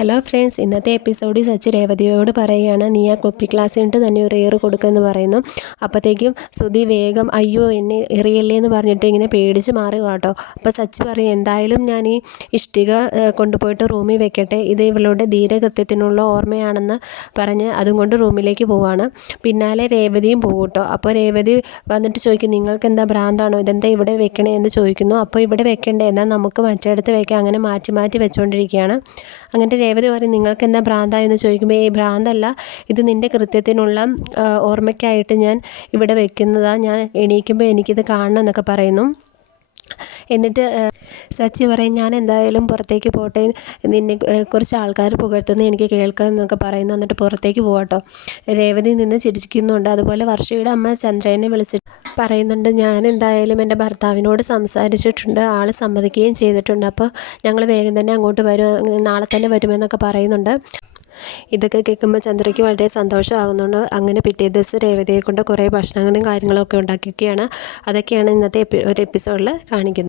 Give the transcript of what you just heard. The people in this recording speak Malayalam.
ഹലോ ഫ്രണ്ട്സ്, ഇന്നത്തെ എപ്പിസോഡിൽ സച്ചി രേവതിയോട് പറയുകയാണ്, നീ ആ കുപ്പി ഗ്ലാസ് ഇട്ട് തന്നെ ഒരു ഏറ് കൊടുക്കുമെന്ന് പറയുന്നു. അപ്പോഴത്തേക്കും സുധി വേഗം അയ്യോ എന്നെ എറിയല്ലേ എന്ന് പറഞ്ഞിട്ട് ഇങ്ങനെ പേടിച്ച് മാറുക കേട്ടോ. അപ്പോൾ സച്ചി പറയും, എന്തായാലും ഞാൻ ഈ ഇഷ്ടിക കൊണ്ടുപോയിട്ട് റൂമിൽ വെക്കട്ടെ, ഇത് ഇവളുടെ ധീരകൃത്യത്തിനുള്ള ഓർമ്മയാണെന്ന് പറഞ്ഞ് അതും കൊണ്ട് റൂമിലേക്ക് പോവാണ്. പിന്നാലെ രേവതിയും പോകും കേട്ടോ. അപ്പോൾ രേവതി വന്നിട്ട് ചോദിക്കും, നിങ്ങൾക്ക് എന്താ ഭ്രാന്താണോ, ഇതെന്താ ഇവിടെ വെക്കണേ എന്ന് ചോദിക്കുന്നു. അപ്പോൾ ഇവിടെ വെക്കണ്ടേ, എന്നാൽ നമുക്ക് മറ്റിടത്ത് വെക്കാം. അങ്ങനെ മാറ്റി മാറ്റി വെച്ചുകൊണ്ടിരിക്കുകയാണ്. അങ്ങനെ രേവതി പറയും, നിങ്ങൾക്ക് എന്താ ഭ്രാന്തായെന്ന് ചോദിക്കുമ്പോൾ, ഭ്രാന്തല്ല, ഇത് നിൻ്റെ കൃത്യത്തിനുള്ള ഓർമ്മയ്ക്കായിട്ട് ഞാൻ ഇവിടെ വെക്കുന്നതാണ്, ഞാൻ എണീക്കുമ്പോൾ എനിക്കിത് കാണണം എന്നൊക്കെ പറയുന്നു. എന്നിട്ട് സച്ചി പറയും, ഞാൻ എന്തായാലും പുറത്തേക്ക് പോട്ടെ, നിന്നെ കുറച്ച് ആൾക്കാർ പുകഴ്ത്തുന്നത് എനിക്ക് കേൾക്കാം എന്നൊക്കെ പറയുന്നു. എന്നിട്ട് പുറത്തേക്ക് പോകട്ടോ. രേവതി നിന്ന് ചിരിക്കുന്നുണ്ട്. അതുപോലെ വർഷയുടെ അമ്മ ചന്ദ്രനെ വിളിച്ചിട്ട് പറയുന്നുണ്ട്, ഞാൻ എന്തായാലും എൻ്റെ ഭർത്താവിനോട് സംസാരിച്ചിട്ടുണ്ട്, ആൾ സമ്മതിക്കുകയും ചെയ്തിട്ടുണ്ട്, അപ്പോൾ ഞങ്ങൾ വേഗം തന്നെ അങ്ങോട്ട് വരും, നാളെ തന്നെ വരുമെന്നൊക്കെ പറയുന്നുണ്ട്. ഇതൊക്കെ കേൾക്കുമ്പോൾ ചന്ദ്രയ്ക്ക് വളരെ സന്തോഷമാകുന്നുണ്ട്. അങ്ങനെ പിറ്റേ ദിവസം രേവതിയെ കൊണ്ട് കുറേ ഭക്ഷണങ്ങളും കാര്യങ്ങളൊക്കെ ഉണ്ടാക്കിയൊക്കെയാണ്. അതൊക്കെയാണ് ഇന്നത്തെ ഒരു എപ്പിസോഡിൽ കാണിക്കുന്നത്.